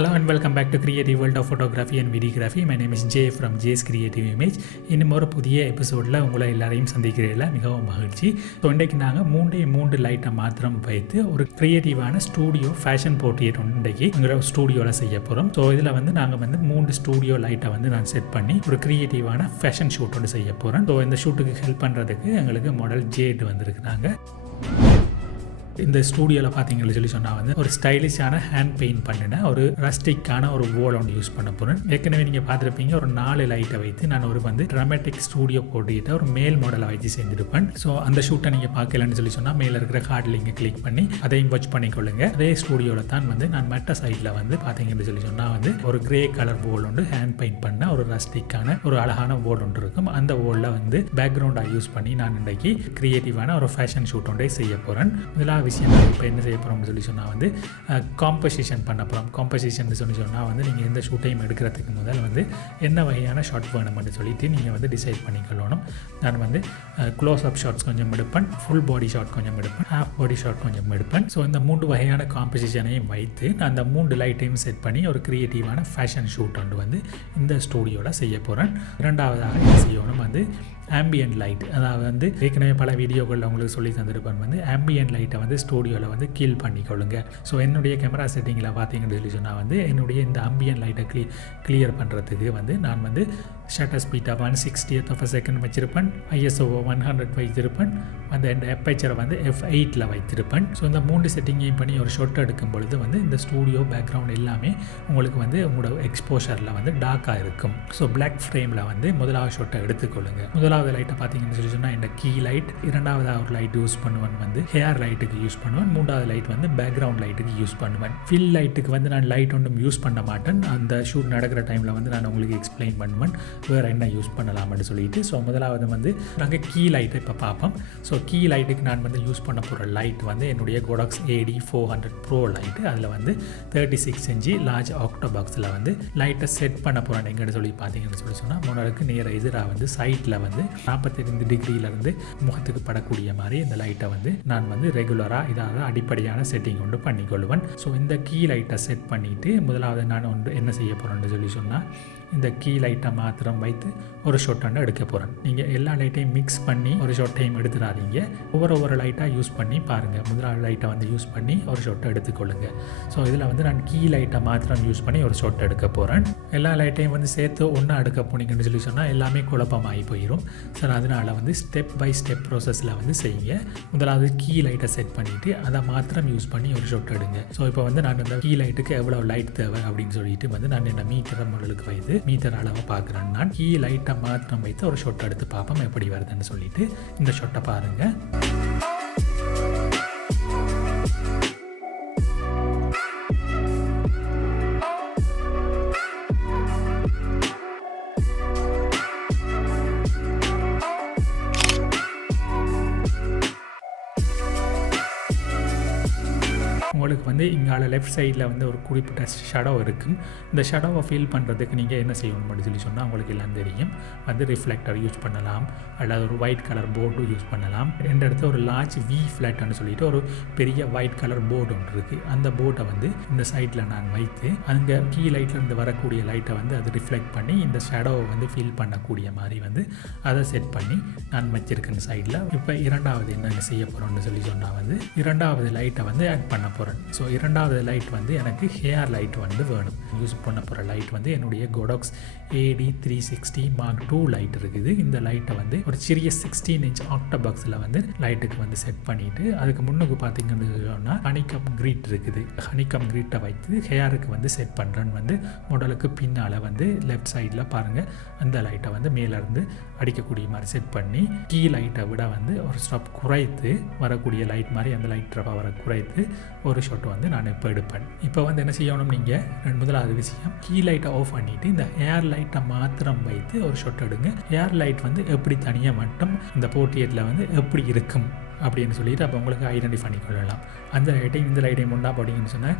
Hello and welcome back to Creative World of Photography and Videography. My name is Jay from Jay's Creative Image. இன்னும் ஒரு புதிய எபிசோடில் உங்களை எல்லாரையும் சந்திக்கிறதில்ல மிகவும் மகிழ்ச்சி. ஸோ இன்றைக்கு நாங்கள் மூன்று லைட்டை மாத்திரம் வைத்து ஒரு க்ரியேட்டிவான ஸ்டூடியோ ஃபேஷன் போர்ட்ரேட் ஒன்று இன்றைக்கு எங்களோட ஸ்டூடியோவில் செய்ய போகிறோம். ஸோ இதில் நாங்கள் 3 ஸ்டூடியோ லைட்டை நான் செட் பண்ணி ஒரு க்ரியேட்டிவான ஃபேஷன் ஷூட் ஒன்று செய்ய போகிறோம். ஸோ இந்த ஷூட்டுக்கு ஹெல்ப் பண்ணுறதுக்கு எங்களுக்கு மாடல் ஜேட் வந்திருக்குறாங்க. இந்த ஸ்டூடியோவில் பார்த்தீங்கன்னு சொன்னால் ஒரு ஸ்டைலிஷான ஹேண்ட் பெயிண்ட் பண்ணின ஒரு ரஸ்டிக்கான ஒரு வோல் ஒன்று யூஸ் பண்ண போகிறேன். ஏற்கனவே நீங்கள் பார்த்துருப்பீங்க ஒரு 4 லைட்டை வைத்து நான் ஒரு ட்ராமேட்டிக் ஸ்டூடியோ போட்டுக்கிட்ட ஒரு மேல் மாடலை வச்சு செஞ்சுருப்பேன். ஸோ அந்த ஷூட்டை நீங்கள் பார்க்கலன்னு சொன்னால் மேலே இருக்கிற கார்டில் இங்கே கிளிக் பண்ணி அதையும் வாட்ச் பண்ணிக்கொள்ளுங்க. அதே ஸ்டூடியோவில் தான் நான் மெட்ட சைடில் பார்த்தீங்கன்னு சொன்னால் ஒரு கிரே கலர் வோல் ஒன்று ஹேண்ட் பெயிண்ட் பண்ண ஒரு ரஸ்டிக்கான ஒரு அழகான வோல் ஒன்று இருக்கும். அந்த வோலில் பேக்ரவுண்டாக யூஸ் பண்ணி நான் இன்றைக்கு கிரியேட்டிவான ஒரு ஃபேஷன் ஷூட் ஒன்றை செய்ய போகிறேன். இதெல்லாம் விஷயம் இப்போ என்ன செய்ய போகிறோம்னு சொன்னால் காம்போசிஷன் பண்ண போகிறோம். காம்போசிஷன் சொன்னால் நீங்கள் எந்த ஷூட்டையும் எடுக்கிறதுக்கு முதல் என்ன வகையான ஷாட் வேணும்னு சொல்லிட்டு நீங்கள் டிசைட் பண்ணிக்கொள்ளணும். நான் க்ளோஸ் அப் ஷாட்ஸ் கொஞ்சம் எடுப்பேன், ஃபுல் பாடி ஷாட் கொஞ்சம் எடுப்பேன், ஹாஃப் பாடி ஷாட் கொஞ்சம் எடுப்பேன். ஸோ இந்த 3 வகையான காம்போசிஷனையும் வைத்து நான் அந்த 3 லைட்டையும் செட் பண்ணி ஒரு க்ரியேட்டிவான ஃபேஷன் ஷூட் ஒன்று இந்த ஸ்டூடியோவில் செய்ய போகிறேன். இரண்டாவதாக என்ன செய்யணும் ஆம்பியன்ட் லைட், அதாவது ஏற்கனவே பல வீடியோக்களில் உங்களுக்கு சொல்லி தந்திருப்பேன் ஆம்பியன்ட் லைட்டை ஸ்டூடியோவில் கீல் பண்ணிக்கொள்ளுங்க. ஸோ என்னுடைய கேமரா செட்டிங்கில் பார்த்தீங்கன்னு சொன்னால் என்னுடைய இந்த ஆம்பியன்ட் லைட்டை கிளியர் பண்ணுறதுக்கு நான் ஷட்டர் ஸ்பீட்டை 1/60 வச்சிருப்பேன், ISO 100 வைத்திருப்பேன், இந்த எப்பேச்சரை F8 வைத்திருப்பேன். ஸோ இந்த 3 செட்டிங்கையும் பண்ணி ஒரு ஷாட் எடுக்கும் பொழுது இந்த ஸ்டூடியோ பேக்ரவுண்ட் எல்லாமே உங்களுக்கு உங்களோட எக்ஸ்போஷரில் டார்க்காக இருக்கும். ஸோ பிளாக் ஃப்ரேமில் முதலாவது ஷாட்டை எடுத்துக்கொள்ளுங்க. முதலாவது லைட்டை பார்த்தீங்கன்னு சொன்னால் இந்த கீ லைட், இரண்டாவதாக ஒரு லைட் யூஸ் பண்ணுவேன் ஹேர் லைட்டுக்கு யூஸ் பண்ணுவேன், மூன்றாவது லைட் பேக்ரவுண்ட் லைட்டுக்கு யூஸ் பண்ணுவேன். ஃபில் லைட்டுக்கு நான் லைட் ஒன்றும் யூஸ் பண்ண மாட்டேன். அந்த ஷூட் நடக்கிற டைமில் நான் உங்களுக்கு எக்ஸ்பிளைன் பண்ணுவேன் வேறு என்ன யூஸ் பண்ணலாம்னு சொல்லிட்டு. ஸோ முதலாவது நாங்கள் கீ லைட்டை இப்போ பார்ப்போம். ஸோ கீ லைட்டுக்கு நான் யூஸ் பண்ண போகிற லைட் என்னுடைய Godox AD 400 Pro லைட்டு. அதில் 36 இன்ச்சு லார்ஜ் ஆக்டோ பாக்ஸில் லைட்டை செட் பண்ண போகிறேன். எங்கன்னு சொல்லி பார்த்தீங்கன்னு சொன்னால் முன்னாடி நேர எதிராக சைட்டில் 45 டிகிரியிலேருந்து முகத்துக்கு படக்கூடிய மாதிரி இந்த லைட்டை நான் ரெகுலராக இதாக அடிப்படையான செட்டிங் ஒன்று பண்ணிக்கொள்வேன். ஸோ இந்த கீ லைட்டை செட் பண்ணிவிட்டு முதலாவது நான் என்ன செய்ய போகிறேன்னு சொன்னால் இந்த கீ லைட்டை மாத்திரம் வைத்து ஒரு ஷாட் எடுக்க போகிறேன். நீங்கள் எல்லா லைட்டையும் மிக்ஸ் பண்ணி ஒரு ஷாட்டையும் எடுத்துடாதீங்க. ஒவ்வொரு லைட்டாக யூஸ் பண்ணி பாருங்கள். முதலாவது லைட்டை யூஸ் பண்ணி ஒரு ஷாட்டை எடுத்துக்கொள்ளுங்க. ஸோ இதில் நான் கீ லைட்டை மாத்திரம் யூஸ் பண்ணி ஒரு ஷாட் எடுக்க போகிறேன். எல்லா லைட்டையும் சேர்த்து ஒன்றா எடுக்க போனீங்கன்னு சொன்னால் எல்லாமே குழப்பமாகி போயிடும். சார் அதனால் ஸ்டெப் பை ஸ்டெப் ப்ரோசஸில் செய்யுங்க. முதலாவது கீ லைட்டை செட் பண்ணிவிட்டு அதை மாத்திரம் யூஸ் பண்ணி ஒரு ஷாட் எடுங்க. ஸோ இப்போ நான் இந்த கீ லைட்டுக்கு எவ்வளோ லைட் தேவை அப்படின்னு சொல்லிட்டு நான் என்ன மீட்டரை முதலுக்கு வைத்து மீட்டர் அளவை பார்க்குறேன். நான் கீ லைட்டை மாத்திரம் வைத்து ஒரு ஷாட் எடுத்து பார்ப்போம் எப்படி வருதுன்னு சொல்லிட்டு. இந்த ஷாட்டை பாருங்கள். உங்களுக்கு இங்கால லெஃப்ட் சைடில் ஒரு குறிப்பிட்ட ஷடோ இருக்கும். இந்த ஷடோவை ஃபீல் பண்ணுறதுக்கு நீங்கள் என்ன செய்யணும்னு சொல்லி சொன்னால் உங்களுக்கு எல்லாம் தெரியும். ரிஃப்ளெக்டர் யூஸ் பண்ணலாம், அல்லது ஒரு ஒயிட் கலர் போர்டு யூஸ் பண்ணலாம். ரெண்டு இடத்துல ஒரு லார்ஜ் V ஃப்ளாட்னு சொல்லிட்டு ஒரு பெரிய ஒயிட் கலர் போர்டு ஒன்று இருக்குது. அந்த போர்டை இந்த சைடில் நான் வைத்து அங்கே கீ லைட்லேருந்து வரக்கூடிய லைட்டை அது ரிஃப்ளெக்ட் பண்ணி இந்த ஷடோவை ஃபீல் பண்ணக்கூடிய மாதிரி அதை செட் பண்ணி நான் வச்சிருக்கேன் சைடில். இப்போ இரண்டாவது என்ன செய்ய போகிறோம்னு சொல்லி சொன்னால் இரண்டாவது லைட்டை ஆட் பண்ண போகிறேன். ஸோ இரண்டாவது லைட் எனக்கு ஹேர் லைட் வேணும். யூஸ் பண்ண போகிற லைட் என்னுடைய Godox AD 360 Mark II light இருக்குது. இந்த லைட்டை ஒரு சிறிய 16 இன்ச் ஆக்டோ பாக்ஸில் லைட்டுக்கு செட் பண்ணிவிட்டு அதுக்கு முன்னுக்கு பார்த்தீங்கன்னு சொன்னால் ஹனிகம் கிரீட் இருக்குது. ஹனிகம் கிரீட்டை வைத்து ஹேருக்கு செட் பண்ணுறேன்னு மாடலுக்கு பின்னால் லெஃப்ட் சைடில் பாருங்கள். அந்த லைட்டை மேலேருந்து அடிக்கக்கூடிய மாதிரி செட் பண்ணி கீ லைட்டை விட ஒரு ஸ்டாப் குறைத்து வரக்கூடிய லைட் மாதிரி அந்த லைட் பவரை குறைத்து ஒரு ஷாட் நான் இப்போ எடுப்பேன். இப்போ என்ன செய்யணும், நீங்கள் முதலாவது விஷயம் கீ லைட்டை ஆஃப் பண்ணிவிட்டு இந்த ஹேர் லைட்டை மாத்திரம் வைத்து ஒரு ஷாட் எடுங்க. ஹேர் லைட் எப்படி தனியாக மட்டும் இந்த போர்ட்ரேட்டில் எப்படி இருக்கும் அப்படின்னு சொல்லிட்டு அப்போ உங்களுக்கு ஐடென்டிஃபை பண்ணிக்கொள்ளலாம். அந்த லைட்டையும் இந்த லைட்டையும் ஒன்றா போட்டிங்கன்னு சொன்னால்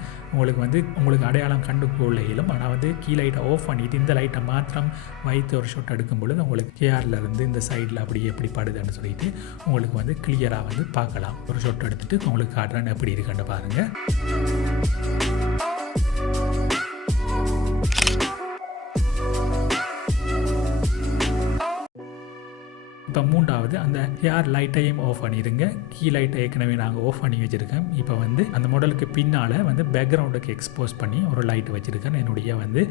உங்களுக்கு அடையாளம் கண்டுகொள்ள இயலும். ஆனால் கீ லைட்டை ஆஃப் பண்ணிவிட்டு இந்த லைட்டை மாத்திரம் வைத்து ஒரு ஷாட் எடுக்கும் பொழுது உங்களுக்கு கேஆர்லேருந்து இந்த சைடில் அப்படி எப்படி படுதுன்னு சொல்லிட்டு உங்களுக்கு கிளியராக பார்க்கலாம். ஒரு ஷாட் எடுத்துகிட்டு உங்களுக்கு காட்டுறேன்னு எப்படி இருக்குன்னு பாருங்கள். இப்போ மூன்றாவது அந்த ஹேர் லைட்டையும் ஆஃப் பண்ணிடுங்க. கீ லைட்டை ஏற்கனவே நாங்கள் ஆஃப் பண்ணி வச்சுருக்கேன். இப்போ வந்து அந்த மாடலுக்கு பின்னால் வந்து பேக்ரவுண்டுக்கு எக்ஸ்போஸ் பண்ணி ஒரு லைட் வச்சுருக்கேன். என்னுடைய வந்து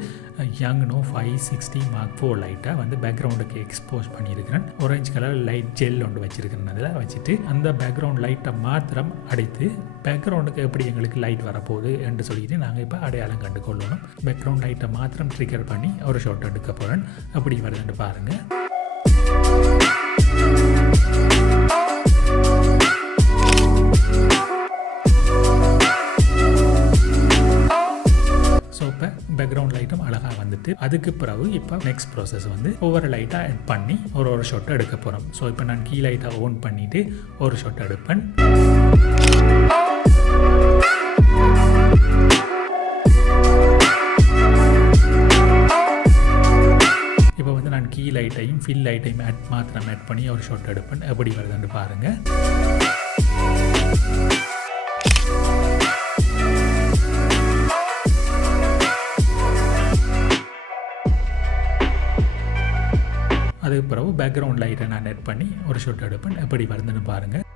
Youngnuo 560 Mark IV லைட்டை வந்து பேக்ரவுண்டுக்கு எக்ஸ்போஸ் பண்ணியிருக்கிறேன். ஆரஞ்சு கலர் லைட் ஜெல் ஒன்று வச்சுருக்கிறேன். அதில் வச்சுட்டு அந்த பேக்ரவுண்ட் லைட்டை மாத்திரம் அடித்து பேக்ரவுண்டுக்கு எப்படி எங்களுக்கு லைட் வரப்போகுது என்று சொல்லிட்டு நாங்கள் இப்போ அடையாளம் கண்டு கொள்ளணும். பேக்ரவுண்ட் லைட்டை மாத்திரம் ட்ரிகர் பண்ணி ஒரு ஷாட் எடுக்க போகிறேன். அப்படி வருதுன்னு பாருங்கள். ஸோ இப்போ பேக்ரவுண்ட் லைட்டும் அழகாக வந்துட்டு அதுக்கு பிறகு இப்போ நெக்ஸ்ட் ப்ராசஸ் வந்து ஒவ்வொரு லைட்டாக ஆட் பண்ணி ஒரு ஷாட்டை எடுக்க போகிறோம். ஸோ இப்போ நான் கீ லைட்டை ஓன் பண்ணிவிட்டு ஒரு ஷாட் எடுப்பேன். இப்போ வந்து நான் கீ லைட்டையும் ஃபில் லைட்டையும் மாத்திரம் ஆட் பண்ணி ஒரு ஷாட் எடுப்பேன். எப்படி வருதுன்னு பாருங்கள். அதுக்கு பிறகு பேக்ரவுண்ட் லைட்டை நான் ஆட் பண்ணி ஒரு ஷாட் எடுப்பேன். எப்படி வருதுன்னு பாருங்கள்.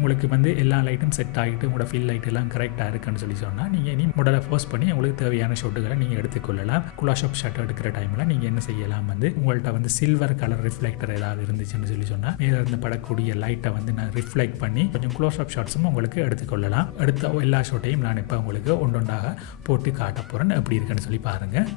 உங்களுக்கு வந்து எல்லா லைட்டும் செட் ஆகிட்டு உங்களோட ஃபில் லைட் எல்லாம் கரெக்டாக இருக்குன்னு சொல்லி சொன்னால் நீங்கள் இனி மாடலை ஃபோர்ஸ் பண்ணி உங்களுக்கு தேவையான ஷாட்டுகளை நீங்கள் எடுத்துக்கொள்ளலாம். குலாஷாப் ஷாட் எடுக்கிற டைமில் நீங்கள் என்ன செய்யலாம் வந்து உங்கள்கிட்ட வந்து சில்வர் கலர் ரிஃப்ளெக்டர் ஏதாவது இருந்துச்சுன்னு சொல்லி சொன்னால் மேலே இருந்து படக்கூடிய லைட்டை வந்து நான் ரிஃப்ளெக்ட் பண்ணி கொஞ்சம் க்ளோஸ்அப் ஷாட்ஸும் உங்களுக்கு எடுத்துக்கொள்ளலாம். எடுத்த எல்லா ஷாட்டையும் நான் இப்போ உங்களுக்கு ஒன்றொன்றாக போட்டு காட்ட போகிறேன். எப்படி இருக்குன்னு சொல்லி பாருங்கள்.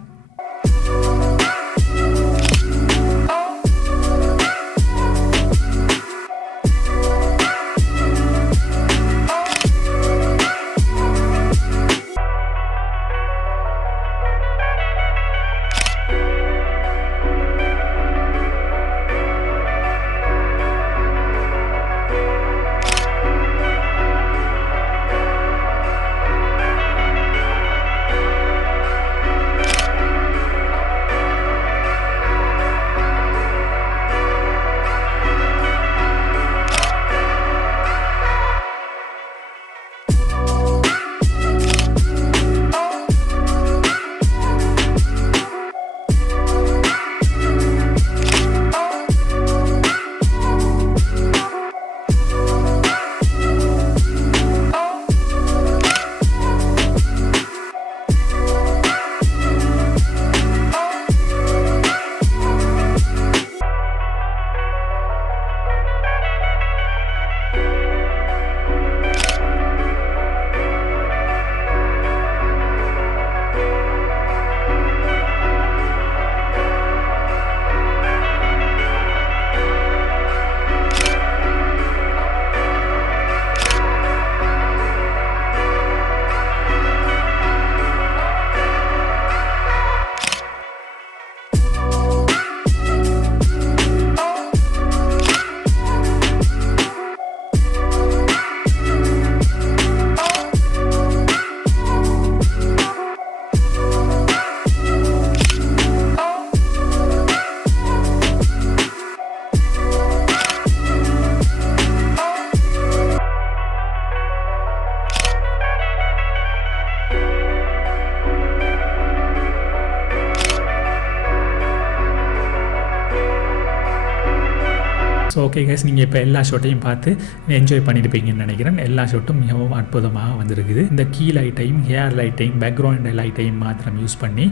ஸோ ஓகே கைஸ், நீங்கள் இப்போ எல்லா ஷாட்டையும் பார்த்து என்ஜாய் பண்ணியிருப்பீங்கன்னு நினைக்கிறேன். எல்லா ஷாட்டும் மிகவும் அற்புதமாக வந்திருக்குது. இந்த கீ லைட்டையும் ஹேர் லைட்டையும் பேக்ரவுண்ட் லைட்டையும் மாத்திரம் யூஸ் பண்ணி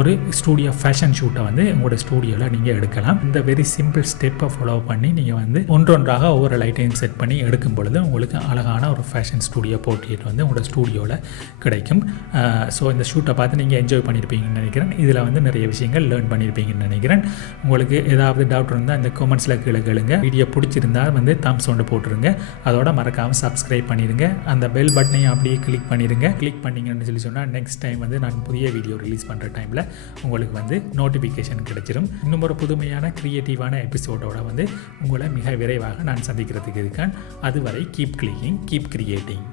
ஒரு ஸ்டூடியோ ஃபேஷன் ஷூட்டை வந்து உங்களோட ஸ்டூடியோவில் நீங்கள் எடுக்கலாம். இந்த வெரி சிம்பிள் ஸ்டெப்பை ஃபாலோ பண்ணி நீங்கள் வந்து ஒன்றொன்றாக ஒவ்வொரு லைட்டையும் செட் பண்ணி எடுக்கும் பொழுது உங்களுக்கு அழகான ஒரு ஃபேஷன் ஸ்டூடியோ போர்ட்ரேட் வந்து உங்களோட ஸ்டூடியோவில் கிடைக்கும். ஸோ இந்த ஷூட்டை பார்த்து நீங்கள் என்ஜாய் பண்ணியிருப்பீங்கன்னு நினைக்கிறேன். இதில் வந்து நிறைய விஷயங்கள் லேர்ன் பண்ணியிருப்பீங்கன்னு நினைக்கிறேன். உங்களுக்கு ஏதாவது டவுட் இருந்தால் இந்த கமெண்ட்ஸில் கீழே கேளுங்க. வீடியோ பிடிச்சிருந்தால் வந்து தம்ஸ் ஒன்று போட்டுருங்க. அதோட மறக்காமல் சப்ஸ்கிரைப் பண்ணிடுங்க. அந்த பெல் பட்டனையும் அப்படியே கிளிக் பண்ணிடுங்க. கிளிக் பண்ணிங்கன்னு சொல்லி சொன்னால் நெக்ஸ்ட் டைம் வந்து நான் புதிய வீடியோ ரிலீஸ் பண்ணுற டைமில் உங்களுக்கு வந்து நோட்டிஃபிகேஷன் கிடைச்சிடும். இன்னும் ஒரு புதுமையான க்ரியேட்டிவான எபிசோடோட வந்து உங்களை மிக விரைவாக நான் சந்திக்கிறதுக்கு இருக்கேன். அதுவரை கீப் கிளிக்கிங், கீப் கிரியேட்டிங்.